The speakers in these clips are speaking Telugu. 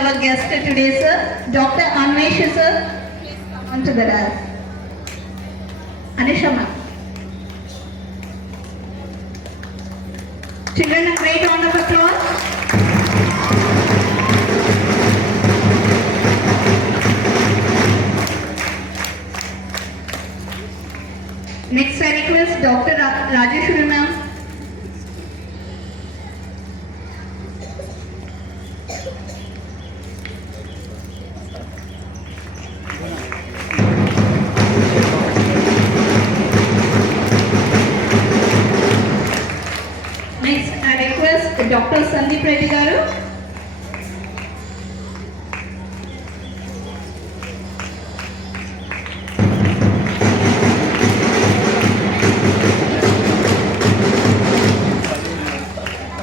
our guest today, sir, Dr. Anvesh, sir. Please come on to the dais. Anisha ma'am. Children, a great round of applause. Next, I request Dr. Rajeshwari ma'am. Next, I request Dr. Sandeep Reddy garu.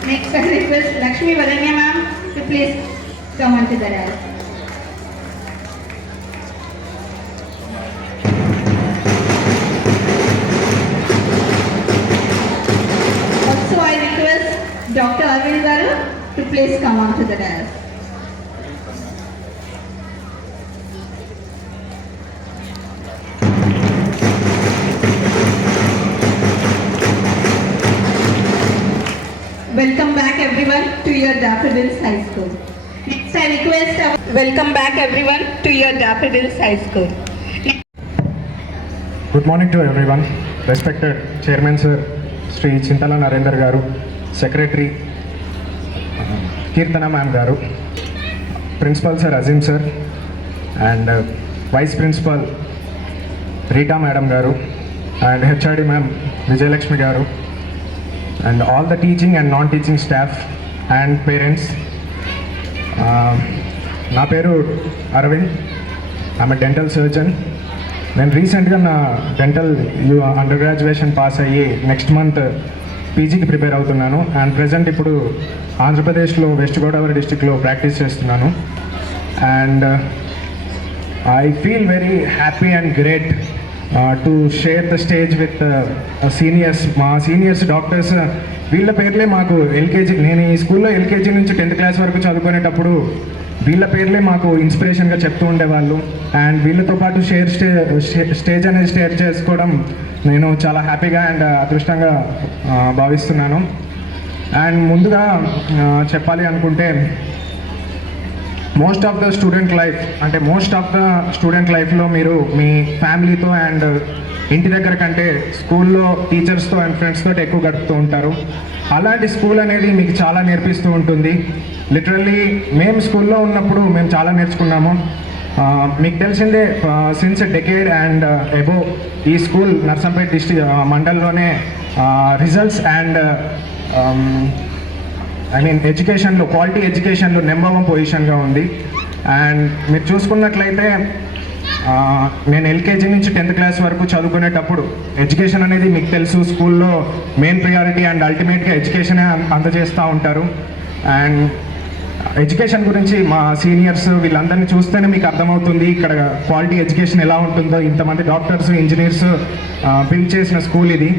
Next, I request Lakshmi Varanya ma'am to please come on to the dais. Also, I request Dr. Arvind garu to please come on to the dais. Welcome back everyone to your Daffodils High School. Next, I request welcome back everyone to your Daffodils High School. Good morning to everyone. Respected Chairman Sir, Sri Chintala Narendra Garu, Secretary Kirtana Ma'am Garu, Principal Sir Azim Sir, and Vice Principal Rita Madam Garu, and HRD Ma'am Vijayalakshmi Garu, and all the teaching and non-teaching staff and parents. నా పేరు Aravind. I'm a dental surgeon. నేను రీసెంట్గా నా డెంటల్ అండర్ గ్రాడ్యుయేషన్ పాస్ అయ్యి నెక్స్ట్ మంత్ పీజీకి ప్రిపేర్ అవుతున్నాను. అండ్ ప్రజెంట్ ఇప్పుడు ఆంధ్రప్రదేశ్లో వెస్ట్ గోదావరి డిస్టిక్లో ప్రాక్టీస్ చేస్తున్నాను. And I feel very happy and great to share the stage with seniors. మా సీనియర్స్ డాక్టర్స్ వీళ్ళ పేర్లే మాకు ఎల్కేజీ, నేను ఈ స్కూల్లో ఎల్కేజీ నుంచి 10th క్లాస్ వరకు చదువుకునేటప్పుడు వీళ్ళ పేర్లే మాకు ఇన్స్పిరేషన్గా చెప్తూ ఉండేవాళ్ళు. అండ్ వీళ్ళతో పాటు స్టేజ్ అనేది షేర్ చేసుకోవడం నేను చాలా హ్యాపీగా అండ్ అదృష్టంగా భావిస్తున్నాను. అండ్ ముందుగా చెప్పాలి అనుకుంటే మోస్ట్ ఆఫ్ ద స్టూడెంట్ లైఫ్లో మీరు మీ ఫ్యామిలీతో అండ్ ఇంటి దగ్గర కంటే స్కూల్లో టీచర్స్తో అండ్ ఫ్రెండ్స్తో ఎక్కువ గడుపుతూ ఉంటారు. అలాంటి స్కూల్ అనేది మీకు చాలా నేర్పిస్తూ ఉంటుంది. లిటరల్లీ మేము స్కూల్లో ఉన్నప్పుడు మేము చాలా నేర్చుకున్నాము. మీకు తెలిసిందే, సిన్స్ డెకేడ్ అండ్ అబోవ్ ఈ స్కూల్ నర్సంపేట్ డిస్ట్రిక్ట్ మండల్లోనే రిజల్ట్స్ అండ్ ఎడ్యుకేషన్లో, క్వాలిటీ ఎడ్యుకేషన్లో నెంబర్ 1 పొజిషన్గా ఉంది. అండ్ మీరు చూసుకున్నట్లయితే నేను ఎల్కేజీ నుంచి 10th క్లాస్ వరకు చదువుకునేటప్పుడు ఎడ్యుకేషన్ అనేది మీకు తెలుసు, స్కూల్లో మెయిన్ ప్రియారిటీ అండ్ అల్టిమేట్గా ఎడ్యుకేషనే అందజేస్తూ ఉంటారు. అండ్ ఎడ్యుకేషన్ గురించి మా సీనియర్స్ వీళ్ళందరినీ చూస్తేనే మీకు అర్థమవుతుంది ఇక్కడ క్వాలిటీ ఎడ్యుకేషన్ ఎలా ఉంటుందో. ఇంతమంది డాక్టర్స్, ఇంజనీర్స్ బిల్డ్ చేసిన స్కూల్ ఇది.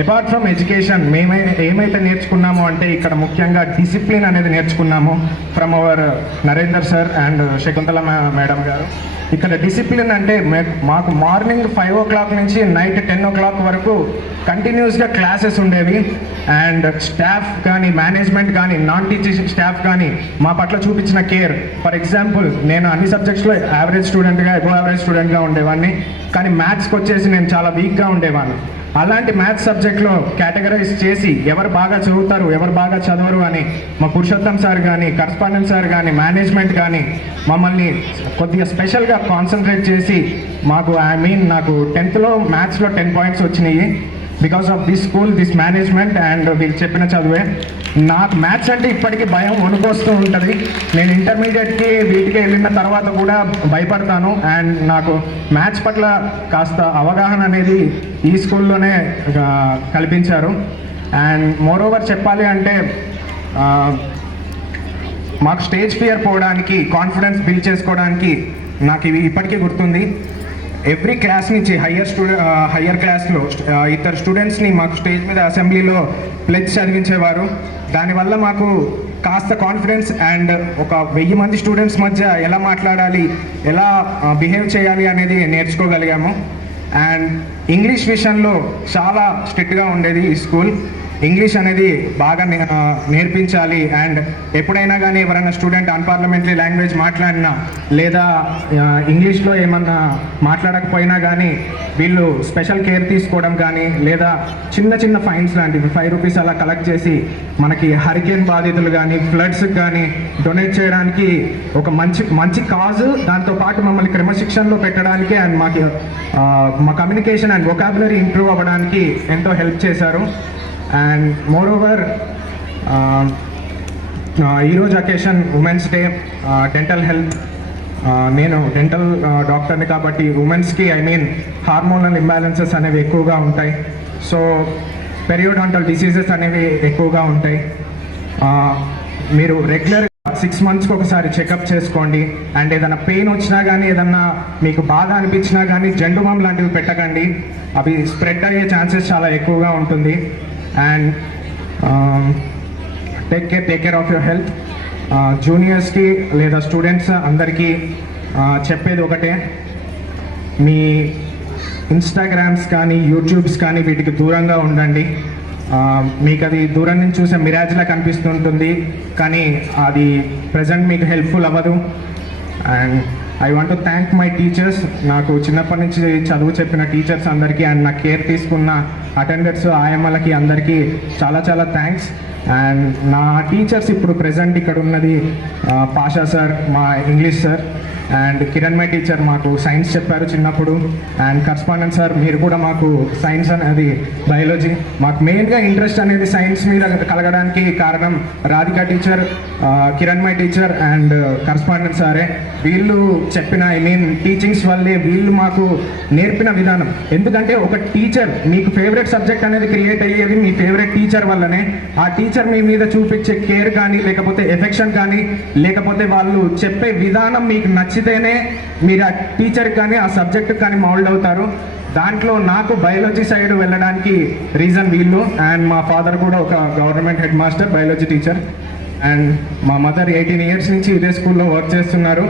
అపార్ట్ ఫ్రమ్ ఎడ్యుకేషన్ మేము ఏమైతే నేర్చుకున్నామో అంటే ఇక్కడ ముఖ్యంగా డిసిప్లిన్ అనేది నేర్చుకున్నాము from our Narender sir and Shakuntala madam గారు. ఇక్కడ డిసిప్లిన్ అంటే మాకు మార్నింగ్ 5 o'clock నుంచి నైట్ 10 o'clock వరకు కంటిన్యూస్గా క్లాసెస్ ఉండేవి. అండ్ స్టాఫ్ కానీ, మేనేజ్మెంట్ కానీ, నాన్ టీచింగ్ స్టాఫ్ కానీ మా పట్ల చూపించిన కేర్. ఫర్ ఎగ్జాంపుల్, నేను అన్ని సబ్జెక్ట్స్లో యావరేజ్ స్టూడెంట్గా, అబోవ్ యావరేజ్ స్టూడెంట్గా ఉండేవాడిని. కానీ మ్యాథ్స్కి వచ్చేసి నేను చాలా వీక్గా ఉండేవాడిని. అలాంటి మ్యాథ్స్ సబ్జెక్ట్లో కేటగరైజ్ చేసి ఎవరు బాగా చదువుతారు, ఎవరు బాగా చదవరు అని మా పురుషోత్తం సార్ కానీ, కరస్పాండెంట్ సార్ కానీ, మేనేజ్మెంట్ కానీ మమ్మల్ని కొద్దిగా స్పెషల్గా కాన్సన్ట్రేట్ చేసి నాకు 10th మ్యాథ్స్లో 10 points వచ్చినాయి. Because of this school, this management and వీళ్ళు చెప్పిన చదువే. నాకు మ్యాథ్స్ అంటే ఇప్పటికీ భయం వణుకొస్తూ ఉంటుంది. నేను ఇంటర్మీడియట్కి వీటికి వెళ్ళిన తర్వాత కూడా భయపడతాను. అండ్ నాకు మ్యాథ్స్ పట్ల కాస్త అవగాహన అనేది ఈ స్కూల్లోనే కల్పించారు. అండ్ మోరోవర్ చెప్పాలి అంటే మాకు స్టేజ్ ఫియర్ పోవడానికి, కాన్ఫిడెన్స్ బిల్డ్ చేసుకోవడానికి నాకు ఇవి ఇప్పటికీ గుర్తుంది. ఎవ్రీ క్లాస్ నుంచి హయ్యర్ క్లాస్లో ఇద్దరు స్టూడెంట్స్ని మాకు స్టేజ్ మీద అసెంబ్లీలో ప్లెడ్జ్ చదివించేవారు. దానివల్ల మాకు కాస్త కాన్ఫిడెన్స్ అండ్ ఒక 1000 మంది స్టూడెంట్స్ మధ్య ఎలా మాట్లాడాలి, ఎలా బిహేవ్ చేయాలి అనేది నేర్చుకోగలిగాము. అండ్ ఇంగ్లీష్ విషయంలో చాలా స్ట్రిక్ట్గా ఉండేది ఈ స్కూల్. ఇంగ్లీష్ అనేది బాగా నేర్పించాలి. అండ్ ఎప్పుడైనా కానీ ఎవరైనా స్టూడెంట్ అన్పార్లమెంటరీ లాంగ్వేజ్ మాట్లాడినా లేదా ఇంగ్లీష్లో ఏమన్నా మాట్లాడకపోయినా కానీ వీళ్ళు స్పెషల్ కేర్ తీసుకోవడం కానీ లేదా చిన్న చిన్న ఫైన్స్ లాంటివి 5 రూపీస్ అలా కలెక్ట్ చేసి మనకి హరికేన్ బాధితులు కానీ ఫ్లడ్స్కి కానీ డొనేట్ చేయడానికి ఒక మంచి కాజు. దాంతోపాటు మమ్మల్ని క్రమశిక్షణలో పెట్టడానికి అండ్ మా కమ్యూనికేషన్ అండ్ వొకాబులరీ ఇంప్రూవ్ అవ్వడానికి ఎంతో హెల్ప్ చేశారు. అండ్ మోర్ ఓవర్ ఈరోజు occasion women's day, dental health. నేను డెంటల్ డాక్టర్ని కాబట్టి ఉమెన్స్కి హార్మోనల్ ఇంబ్యాలెన్సెస్ అనేవి ఎక్కువగా ఉంటాయి. సో పెరియోడాంటల్ డిసీజెస్ అనేవి ఎక్కువగా ఉంటాయి. మీరు రెగ్యులర్ 6 monthsకి ఒకసారి చెకప్ చేసుకోండి. అండ్ ఏదైనా పెయిన్ వచ్చినా కానీ ఏదన్నా మీకు బాధ అనిపించినా కానీ జెండు బామ్ లాంటివి పెట్టకండి, అవి స్ప్రెడ్ అయ్యే ఛాన్సెస్ చాలా ఎక్కువగా ఉంటుంది. And take care of your health. జూనియర్స్కి లేదా స్టూడెంట్స్ అందరికీ చెప్పేది ఒకటే, మీ ఇన్స్టాగ్రామ్స్ కానీ యూట్యూబ్స్ కానీ వీటికి దూరంగా ఉండండి. మీకు అది దూరం నుంచి చూసే మిరాజ్లా కనిపిస్తుంటుంది కానీ అది ప్రజెంట్ మీకు హెల్ప్ఫుల్ అవ్వదు. And I want to thank my teachers. నాకు చిన్నప్పటి నుంచి చదువు చెప్పిన టీచర్స్ అందరికీ అండ్ నా కేర్ తీసుకున్న అటెండర్స్ ఆయమ్మలకి అందరికీ చాలా చాలా థ్యాంక్స్. అండ్ నా టీచర్స్ ఇప్పుడు ప్రజెంట్ ఇక్కడ ఉన్నది పాషా సార్, మా English sir, and Kiran my teacher మాకు సైన్స్ చెప్పారు చిన్నప్పుడు. అండ్ కరస్పాండెంట్ సార్, మీరు కూడా మాకు సైన్స్ అనేది బయాలజీ, మాకు మెయిన్గా ఇంట్రెస్ట్ అనేది సైన్స్ మీద కలగడానికి కారణం Radhika teacher, Kiran my teacher and correspondent సారే. వీళ్ళు చెప్పిన టీచింగ్స్ వల్లే, వీళ్ళు మాకు నేర్పిన విధానం. ఎందుకంటే ఒక టీచర్, మీకు ఫేవరెట్ సబ్జెక్ట్ అనేది క్రియేట్ అయ్యేది మీ ఫేవరెట్ టీచర్ వల్లనే. ఆ టీచర్ మీ మీద చూపించే కేర్ కానీ లేకపోతే ఎఫెక్షన్ కానీ లేకపోతే వాళ్ళు చెప్పే విధానం మీకు నచ్చితేనే మీరు ఆ టీచర్ కానీ ఆ సబ్జెక్ట్ కానీ మౌల్డ్ అవుతారు. దాంట్లో నాకు బయాలజీ సైడ్ వెళ్ళడానికి రీజన్ వీళ్ళు. అండ్ మా ఫాదర్ కూడా ఒక government head master, biology teacher. And మా మదర్ 18 years నుంచి ఇదే స్కూల్లో వర్క్ చేస్తున్నారు.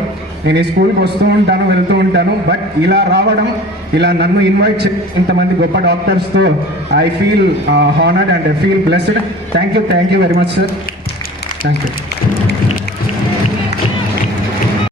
నేను ఈ స్కూల్కి వస్తూ ఉంటాను, వెళ్తూ ఉంటాను. బట్ ఇలా రావడం, ఇలా నన్ను ఇన్వైట్ చే ఇంతమంది గొప్ప డాక్టర్స్తో I feel honoured and I feel blessed. Thank you very much sir. Thank you.